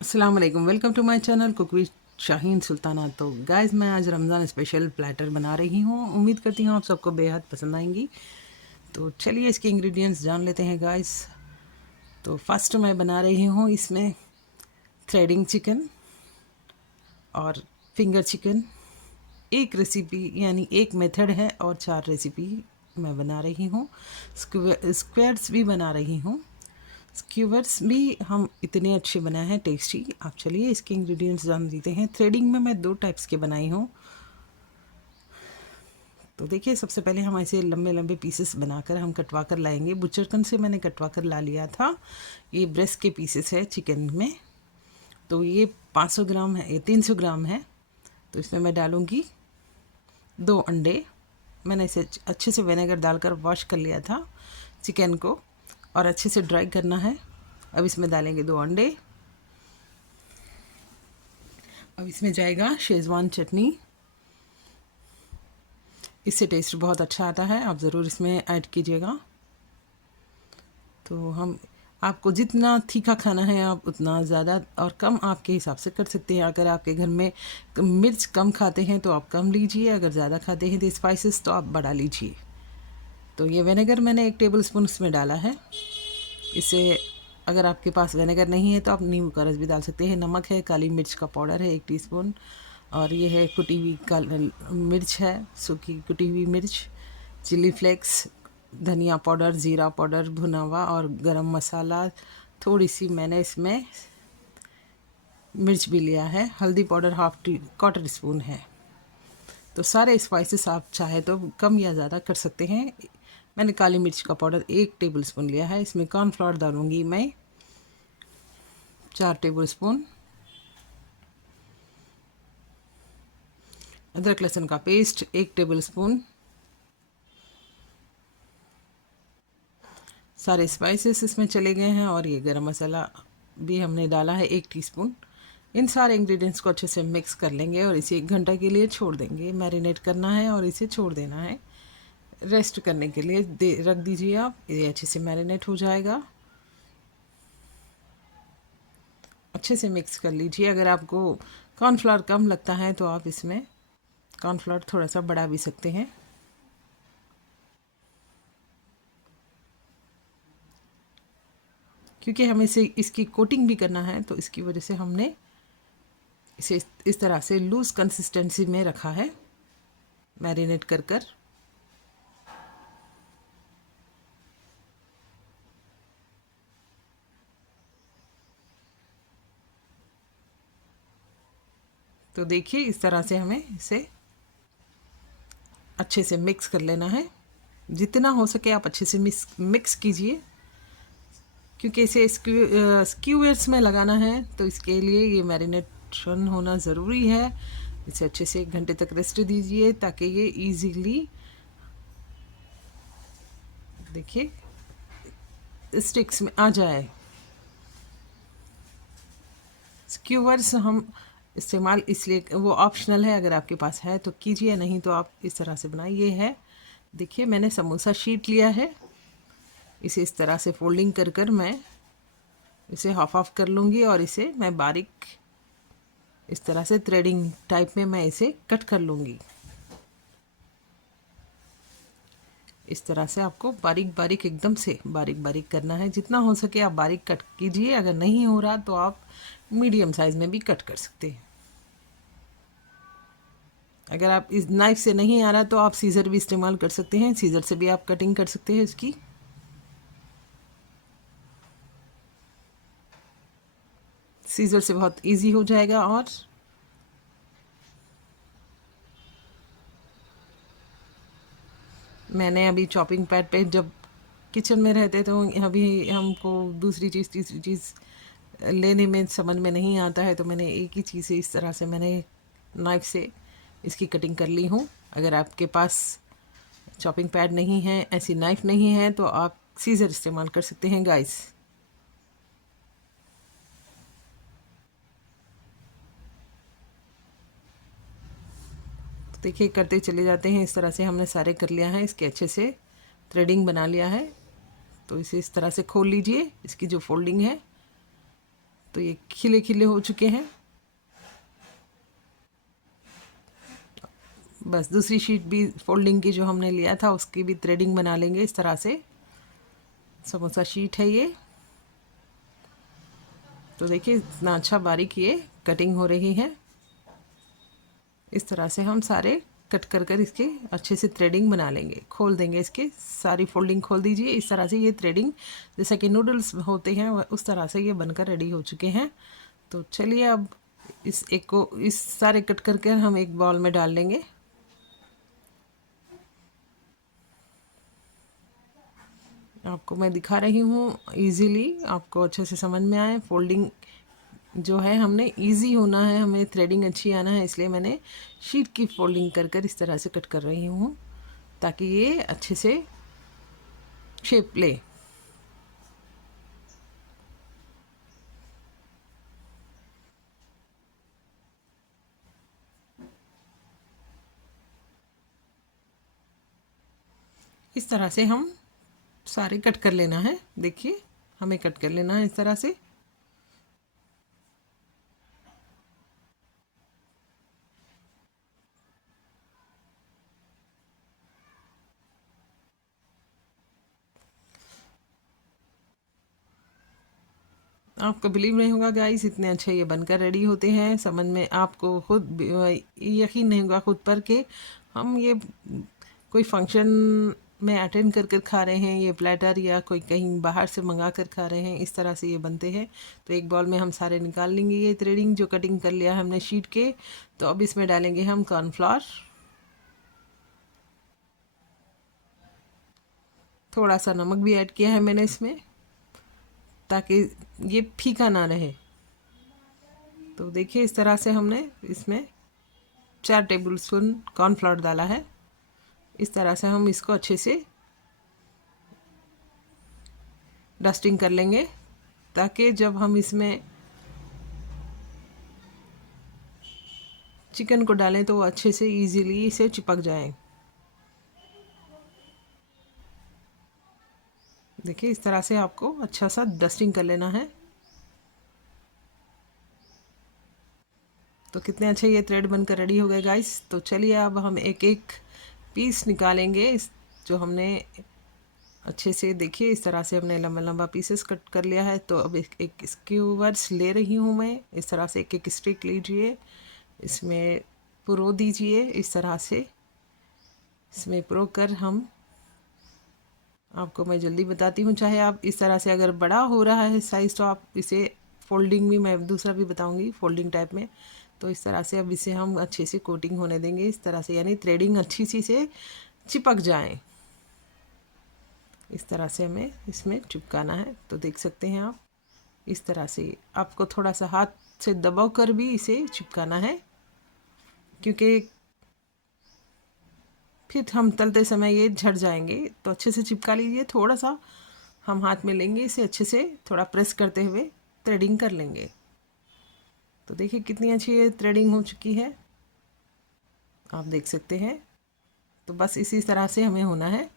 अस्सलाम वालेकुम, welcome to my channel cook with Shaheen Sultana. तो गाइस, मैं आज रमज़ान स्पेशल प्लेटर बना रही हूँ। उम्मीद करती हूँ आप सबको बेहद पसंद आएंगी। तो चलिए इसके इंग्रेडिएंट्स जान लेते हैं गाइस। तो फर्स्ट मैं बना रही हूँ इसमें थ्रेडिंग चिकन और फिंगर चिकन। एक रेसिपी यानी एक मेथड है और 4 रेसिपी मैं बना रही हूँ। स्क्वेयर्स भी बना रही हूँ। स्क्यूवर्स भी हम इतने अच्छे बनाए हैं, टेस्टी। आप चलिए इसके इंग्रेडिएंट्स जान लेते हैं। थ्रेडिंग में मैं 2 टाइप्स के बनाई हूँ। तो देखिए, सबसे पहले हम ऐसे लंबे लंबे पीसेस बनाकर हम कटवा कर लाएंगे। बुचरकन से मैंने कटवा कर ला लिया था। ये ब्रेस्ट के पीसेस है चिकन में। तो ये 500 ग्राम है, ये 300 ग्राम है। तो इसमें मैं डालूँगी 2 अंडे। मैंने इसे अच्छे से विनेगर डालकर वॉश कर लिया था चिकन को, और अच्छे से ड्राई करना है। अब इसमें डालेंगे 2 अंडे। अब इसमें जाएगा शेज़वान चटनी। इससे टेस्ट बहुत अच्छा आता है, आप ज़रूर इसमें ऐड कीजिएगा। तो हम आपको जितना तीखा खाना है आप उतना ज़्यादा और कम आपके हिसाब से कर सकते हैं। अगर आपके घर में मिर्च कम खाते हैं तो आप कम लीजिए, अगर ज़्यादा खाते हैं तो स्पाइसेस तो आप बढ़ा लीजिए। तो ये विनेगर मैंने 1 टेबल स्पून इसमें डाला है। इसे अगर आपके पास विनेगर नहीं है तो आप नींबू का रस भी डाल सकते हैं। नमक है, काली मिर्च का पाउडर है 1 टीस्पून, और ये है कुटी हुई मिर्च है, सूखी कुटी हुई मिर्च, चिली फ्लेक्स, धनिया पाउडर, ज़ीरा पाउडर भुना हुआ, और गरम मसाला थोड़ी सी मैंने इसमें मिर्च भी लिया है। हल्दी पाउडर क्वार्टर स्पून है। तो सारे स्पाइसेस आप चाहे तो कम या ज़्यादा कर सकते हैं। मैंने काली मिर्च का पाउडर 1 टेबल स्पून लिया है। इसमें कॉर्नफ्लोर डालूंगी मैं 4 टेबल स्पून। अदरक लहसुन का पेस्ट 1 टेबल स्पून। सारे स्पाइसेस इसमें चले गए हैं, और ये गरम मसाला भी हमने डाला है 1 टीस्पून। इन सारे इंग्रेडिएंट्स को अच्छे से मिक्स कर लेंगे और इसे 1 घंटा के लिए छोड़ देंगे। मैरिनेट करना है और इसे छोड़ देना है रेस्ट करने के लिए। रख दीजिए आप, ये अच्छे से मैरिनेट हो जाएगा। अच्छे से मिक्स कर लीजिए। अगर आपको कॉर्नफ्लोर कम लगता है तो आप इसमें कॉर्नफ्लोर थोड़ा सा बढ़ा भी सकते हैं। क्योंकि हमें इसे इसकी कोटिंग भी करना है, तो इसकी वजह से हमने इसे इस तरह से लूज़ कंसिस्टेंसी में रखा है मैरिनेट कर कर। तो देखिए, इस तरह से हमें इसे अच्छे से मिक्स कर लेना है। जितना हो सके आप अच्छे से मिक्स कीजिए, क्योंकि इसे स्क्यूअर्स में लगाना है, तो इसके लिए ये मैरिनेशन होना ज़रूरी है। इसे अच्छे से 1 घंटे तक रेस्ट दीजिए ताकि ये इजीली, देखिए, स्टिक्स में आ जाए। स्क्यूवर्स हम इस्तेमाल इसलिए, वो ऑप्शनल है, अगर आपके पास है तो कीजिए, नहीं तो आप इस तरह से बनाइए। है, देखिए मैंने समोसा शीट लिया है। इसे इस तरह से फोल्डिंग कर कर मैं इसे हाफ ऑफ कर लूँगी, और इसे मैं बारीक इस तरह से थ्रेडिंग टाइप में मैं इसे कट कर लूँगी। इस तरह से आपको बारीक बारीक, एकदम से बारीक बारीक करना है। जितना हो सके आप बारीक कट कीजिए। अगर नहीं हो रहा तो आप मीडियम साइज़ में भी कट कर सकते हैं। अगर आप इस नाइफ से नहीं आ रहा तो आप सीज़र भी इस्तेमाल कर सकते हैं। सीज़र से भी आप कटिंग कर सकते हैं इसकी। सीज़र से बहुत इजी हो जाएगा। और मैंने अभी चॉपिंग पैड पे, जब किचन में रहते तो अभी हमको दूसरी चीज़ तीसरी चीज़ लेने में समझ में नहीं आता है, तो मैंने एक ही चीज़ से इस तरह से मैंने नाइफ से इसकी कटिंग कर ली हूँ। अगर आपके पास चॉपिंग पैड नहीं है, ऐसी नाइफ नहीं है, तो आप सीज़र इस्तेमाल कर सकते हैं गाइस। तो देखिए, करते चले जाते हैं। इस तरह से हमने सारे कर लिया है, इसके अच्छे से थ्रेडिंग बना लिया है। तो इसे इस तरह से खोल लीजिए, इसकी जो फोल्डिंग है। तो ये खिले खिले हो चुके हैं। बस दूसरी शीट भी फोल्डिंग की जो हमने लिया था उसकी भी थ्रेडिंग बना लेंगे इस तरह से। समोसा शीट है ये। तो देखिए इतना अच्छा बारीक ये कटिंग हो रही है। इस तरह से हम सारे कट कर कर इसके अच्छे से थ्रेडिंग बना लेंगे। खोल देंगे इसके सारी फोल्डिंग खोल दीजिए। इस तरह से ये थ्रेडिंग जैसा कि नूडल्स होते हैं उस तरह से ये बनकर रेडी हो चुके हैं। तो चलिए अब इस एक को इस सारे कट करके हम एक बॉल में डाल लेंगे। आपको मैं दिखा रही हूँ इजीली, आपको अच्छे से समझ में आए। फोल्डिंग जो है हमने इजी होना है, हमें थ्रेडिंग अच्छी आना है, इसलिए मैंने शीट की फोल्डिंग कर कर इस तरह से कट कर रही हूँ ताकि ये अच्छे से शेप ले। इस तरह से हम सारे कट कर लेना है। देखिए हमें कट कर लेना है इस तरह से। आपको बिलीव नहीं होगा गाइस, इतने अच्छे ये बनकर रेडी होते हैं। समझ में आपको खुद यकीन नहीं होगा खुद पर कि हम ये कोई फंक्शन में अटेंड कर कर खा रहे हैं ये प्लेटर, या कोई कहीं बाहर से मंगा कर खा रहे हैं। इस तरह से ये बनते हैं। तो एक बॉल में हम सारे निकाल लेंगे ये थ्रेडिंग जो कटिंग कर लिया है हमने शीट के। तो अब इसमें डालेंगे हम कॉर्नफ्लावर। थोड़ा सा नमक भी ऐड किया है मैंने इसमें ताकि ये फीका ना रहे। तो देखिए इस तरह से हमने इसमें 4 टेबल स्पून कॉर्नफ्लावर डाला है। इस तरह से हम इसको अच्छे से डस्टिंग कर लेंगे ताकि जब हम इसमें चिकन को डालें तो वो अच्छे से इजीली इसे चिपक जाए। देखिए इस तरह से आपको अच्छा सा डस्टिंग कर लेना है। तो कितने अच्छे ये थ्रेड बनकर रेडी हो गए गाइस। तो चलिए अब हम एक एक पीस निकालेंगे इस जो हमने अच्छे से। देखिए इस तरह से हमने लंबा लंबा पीसेस कट कर लिया है। तो अब एक स्क्यूवर्स ले रही हूँ मैं। इस तरह से एक एक स्टिक लीजिए, इसमें पुरो दीजिए इस तरह से। इसमें पुरो कर हम आपको मैं जल्दी बताती हूँ। चाहे आप इस तरह से अगर बड़ा हो रहा है साइज़ तो आप इसे फोल्डिंग भी मैं दूसरा भी बताऊँगी फोल्डिंग टाइप में। तो इस तरह से अब इसे हम अच्छे से कोटिंग होने देंगे इस तरह से, यानी थ्रेडिंग अच्छी सी से चिपक जाए। इस तरह से हमें इसमें चिपकाना है। तो देख सकते हैं आप इस तरह से आपको थोड़ा सा हाथ से दबाव कर भी इसे चिपकाना है, क्योंकि फिर हम तलते समय ये झड़ जाएंगे। तो अच्छे से चिपका लीजिए। थोड़ा सा हम हाथ में लेंगे इसे, अच्छे से थोड़ा प्रेस करते हुए थ्रेडिंग कर लेंगे। तो देखिए कितनी अच्छी ये थ्रेडिंग हो चुकी है, आप देख सकते हैं। तो बस इसी तरह से हमें होना है।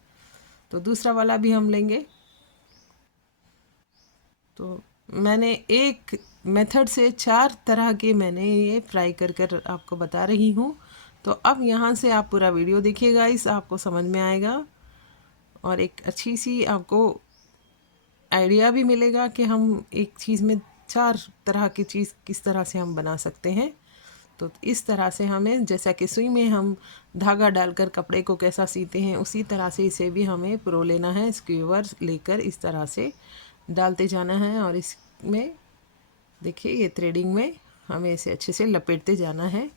तो दूसरा वाला भी हम लेंगे। तो मैंने एक मेथड से 4 तरह के मैंने ये फ्राई कर कर आपको बता रही हूँ। तो अब यहाँ से आप पूरा वीडियो देखिएगा, इस आपको समझ में आएगा और एक अच्छी सी आपको आइडिया भी मिलेगा कि हम एक चीज़ में 4 तरह की चीज़ किस तरह से हम बना सकते हैं। तो इस तरह से हमें, जैसा कि सुई में हम धागा डालकर कपड़े को कैसा सीते हैं उसी तरह से इसे भी हमें प्रो लेना है। स्क्यूवर लेकर इस तरह से डालते जाना है और इसमें देखिए ये थ्रेडिंग में हमें इसे अच्छे से लपेटते जाना है,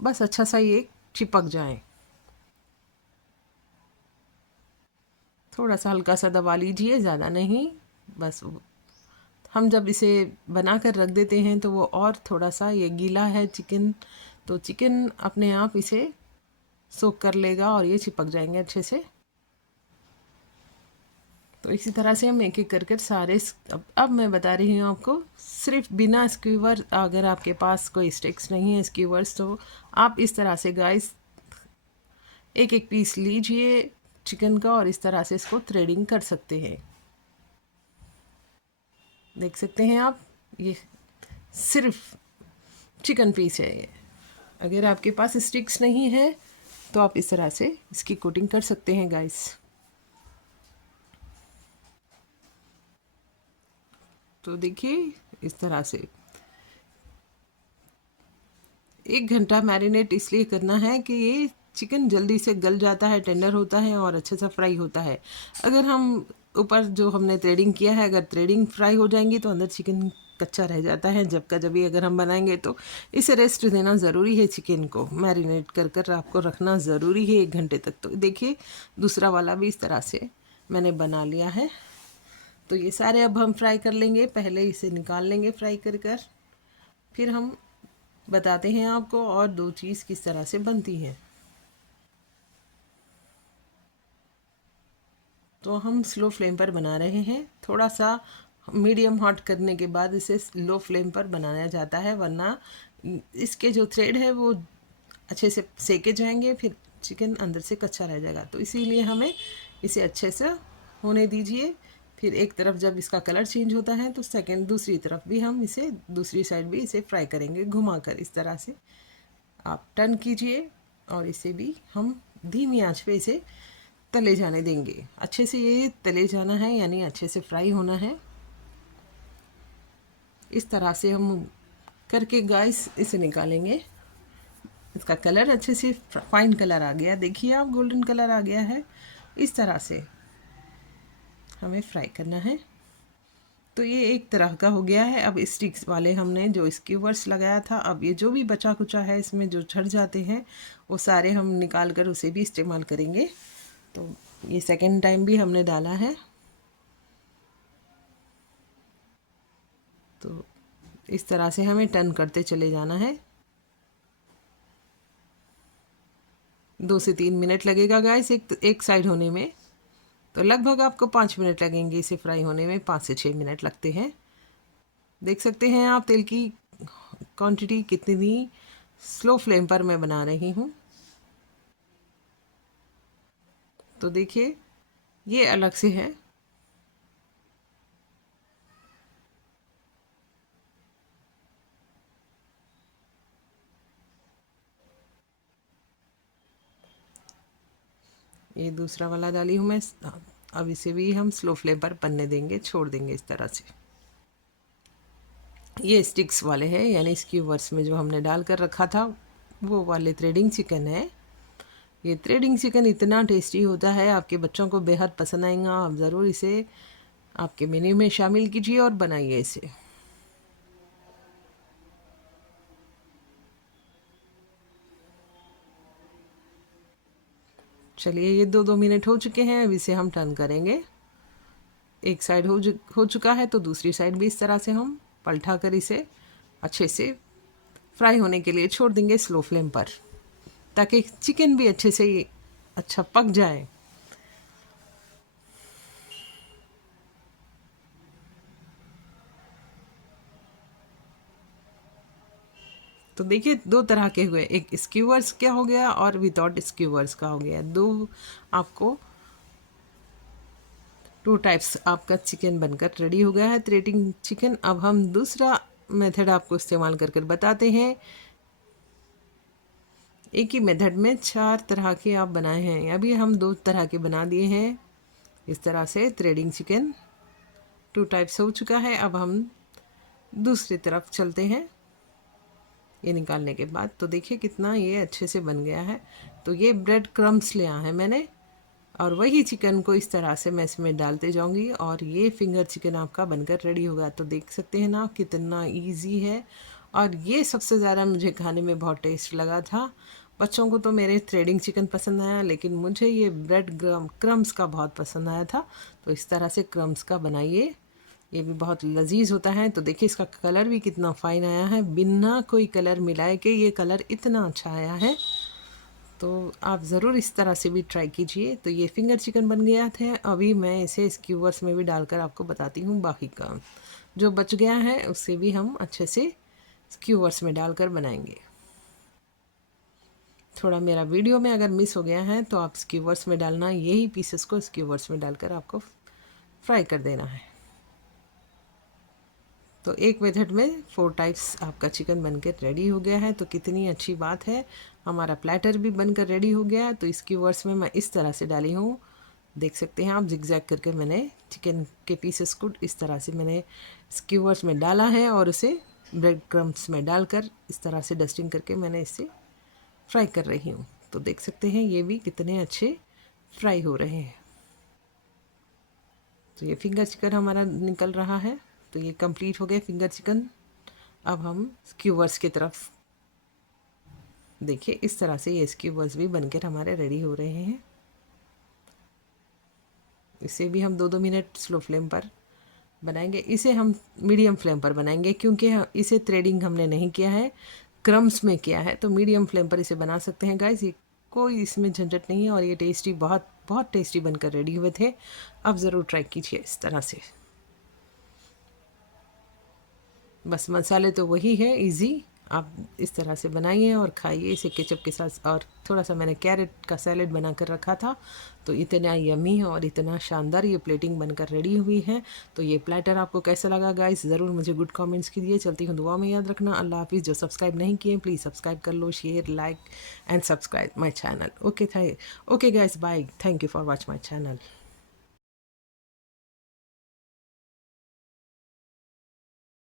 बस अच्छा सा ये चिपक जाए। थोड़ा सा हल्का सा दबा लीजिए, ज़्यादा नहीं। बस हम जब इसे बना कर रख देते हैं तो वो और थोड़ा सा ये गीला है चिकन, तो चिकन अपने आप इसे सोक कर लेगा और ये चिपक जाएंगे अच्छे से। तो इसी तरह से हम एक एक कर कर सारे अब मैं बता रही हूँ आपको सिर्फ बिना स्क्यूवर। अगर आपके पास कोई स्टिक्स नहीं है स्क्यूवर्स तो आप इस तरह से गाइस एक एक पीस लीजिए चिकन का और इस तरह से इसको थ्रेडिंग कर सकते हैं। देख सकते हैं आप ये सिर्फ चिकन पीस है ये। अगर आपके पास स्टिक्स नहीं है तो आप इस तरह से इसकी कोटिंग कर सकते हैं गाइस। तो देखिए इस तरह से 1 घंटा मैरिनेट इसलिए करना है कि ये चिकन जल्दी से गल जाता है, टेंडर होता है और अच्छे से फ्राई होता है। अगर हम ऊपर जो हमने थ्रेडिंग किया है, अगर थ्रेडिंग फ्राई हो जाएंगी तो अंदर चिकन कच्चा रह जाता है। जब का जब ही अगर हम बनाएंगे तो इसे रेस्ट देना ज़रूरी है। चिकन को मैरिनेट कर कर आपको रखना ज़रूरी है 1 घंटे तक। तो देखिए दूसरा वाला भी इस तरह से मैंने बना लिया है। तो ये सारे अब हम फ्राई कर लेंगे। पहले इसे निकाल लेंगे फ्राई कर कर, फिर हम बताते हैं आपको और दो चीज़ किस तरह से बनती है। तो हम स्लो फ्लेम पर बना रहे हैं। थोड़ा सा मीडियम हॉट करने के बाद इसे लो फ्लेम पर बनाया जाता है, वरना इसके जो थ्रेड है वो अच्छे से सेके जाएंगे, फिर चिकन अंदर से कच्चा रह जाएगा। तो इसीलिए हमें इसे अच्छे से होने दीजिए। फिर एक तरफ जब इसका कलर चेंज होता है तो सेकंड दूसरी तरफ भी हम इसे, दूसरी साइड भी इसे फ्राई करेंगे घुमाकर। इस तरह से आप टर्न कीजिए और इसे भी हम धीमी आंच पे इसे तले जाने देंगे। अच्छे से ये तले जाना है, यानी अच्छे से फ्राई होना है। इस तरह से हम करके गाइस इसे निकालेंगे। इसका कलर अच्छे से फाइन कलर आ गया, देखिए आप गोल्डन कलर आ गया है। इस तरह से हमें फ्राई करना है। तो ये एक तरह का हो गया है। अब स्टिक्स वाले हमने जो स्क्यूवर्स लगाया था, अब ये जो भी बचा कुचा है इसमें जो छड़ जाते हैं वो सारे हम निकाल कर उसे भी इस्तेमाल करेंगे। तो ये सेकंड टाइम भी हमने डाला है। तो इस तरह से हमें टर्न करते चले जाना है। 2 से 3 मिनट लगेगा गाइस एक साइड होने में। तो लगभग आपको 5 मिनट लगेंगे इसे फ्राई होने में, 5 से 6 मिनट लगते हैं। देख सकते हैं आप तेल की क्वांटिटी कितनी स्लो फ्लेम पर मैं बना रही हूँ। तो देखिए ये अलग से है। ये दूसरा वाला डाली हूँ मैं। अब इसे भी हम स्लो फ्लेम पर बनने देंगे, छोड़ देंगे इस तरह से। ये स्टिक्स वाले हैं, यानी स्क्यूवर्स में जो हमने डाल कर रखा था वो वाले थ्रेडिंग चिकन है। ये थ्रेडिंग चिकन इतना टेस्टी होता है, आपके बच्चों को बेहद पसंद आएगा। आप ज़रूर इसे आपके मेन्यू में शामिल कीजिए और बनाइए इसे। चलिए ये 2 मिनट हो चुके हैं। अब इसे हम टर्न करेंगे। एक साइड हो चुका है तो दूसरी साइड भी इस तरह से हम पलटा कर इसे अच्छे से फ्राई होने के लिए छोड़ देंगे स्लो फ्लेम पर, ताकि चिकन भी अच्छे से अच्छा पक जाए। तो देखिए 2 तरह के हुए, एक स्क्यूवर्स क्या हो गया और विदाउट स्क्यूवर्स का हो गया। दो आपको 2 टाइप्स आपका चिकन बनकर रेडी हो गया है, थ्रेडिंग चिकन। अब हम दूसरा मेथड आपको इस्तेमाल कर कर बताते हैं। एक ही मेथड में 4 तरह के आप बनाए हैं, अभी हम 2 तरह के बना दिए हैं। इस तरह से थ्रेडिंग चिकन 2 टाइप्स हो चुका है। अब हम दूसरी तरफ चलते हैं। ये निकालने के बाद तो देखिए कितना ये अच्छे से बन गया है। तो ये ब्रेड क्रम्स लिया है मैंने, और वही चिकन को इस तरह से मैं इसमें डालते जाऊंगी और ये फिंगर चिकन आपका बनकर रेडी होगा। तो देख सकते हैं ना कितना इजी है। और ये सबसे ज़्यादा मुझे खाने में बहुत टेस्ट लगा था। बच्चों को तो मेरे थ्रेडिंग चिकन पसंद आया, लेकिन मुझे ये ब्रेड क्रम्स का बहुत पसंद आया था। तो इस तरह से क्रम्स का बनाइए, ये भी बहुत लजीज होता है। तो देखिए इसका कलर भी कितना फाइन आया है, बिना कोई कलर मिलाए के ये कलर इतना अच्छा आया है। तो आप ज़रूर इस तरह से भी ट्राई कीजिए। तो ये फिंगर चिकन बन गया था। अभी मैं इसे स्क्यूवर्स में भी डालकर आपको बताती हूँ बाकी का जो बच गया है, उससे भी हम अच्छे से स्क्यूवर्स में डालकर बनाएंगे। थोड़ा मेरा वीडियो में अगर मिस हो गया है तो आप स्क्यूवर्स में डालना, यही पीसेस को स्क्यूवर्स में डालकर आपको फ्राई कर देना है। तो एक मेथड में 4 टाइप्स आपका चिकन बनकर रेडी हो गया है। तो कितनी अच्छी बात है, हमारा प्लेटर भी बनकर रेडी हो गया है। तो इसकी वर्स में मैं इस तरह से डाली हूँ, देख सकते हैं आप, जिगजैग करके मैंने चिकन के पीसेस को इस तरह से मैंने स्क्यूवर्स में डाला है और उसे ब्रेड क्रम्स में डालकर इस तरह से डस्टिंग करके मैंने इसे फ्राई कर रही हूँ। तो देख सकते हैं ये भी कितने अच्छे फ्राई हो रहे हैं। तो ये फिंगर चिकन हमारा निकल रहा है। तो ये कंप्लीट हो गया फिंगर चिकन। अब हम स्क्यूवर्स की तरफ देखिए, इस तरह से ये स्क्यूवर्स भी बनकर हमारे रेडी हो रहे हैं। इसे भी हम 2-2 मिनट स्लो फ्लेम पर बनाएंगे। इसे हम मीडियम फ्लेम पर बनाएंगे क्योंकि इसे थ्रेडिंग हमने नहीं किया है, क्रम्स में किया है। तो मीडियम फ्लेम पर इसे बना सकते हैं गाइस, ये कोई इसमें झंझट नहीं है। और ये टेस्टी, बहुत बहुत टेस्टी बनकर रेडी हुए थे। अब ज़रूर ट्राई कीजिए इस तरह से। बस मसाले तो वही है, इजी। आप इस तरह से बनाइए और खाइए इसे केचप के साथ। और थोड़ा सा मैंने कैरेट का सैलेड बना कर रखा था। तो इतना यमी और इतना शानदार ये प्लेटिंग बनकर रेडी हुई है। तो ये प्लेटर आपको कैसा लगा गाइस, ज़रूर मुझे गुड कमेंट्स कीजिए। चलती हूँ दुआ में, याद रखना। अल्लाह हाफिज़। जो सब्सक्राइब नहीं किए प्लीज़ सब्सक्राइब कर लो, share, like and subscribe my channel. Okay guys, bye. Thank you for watch my channel.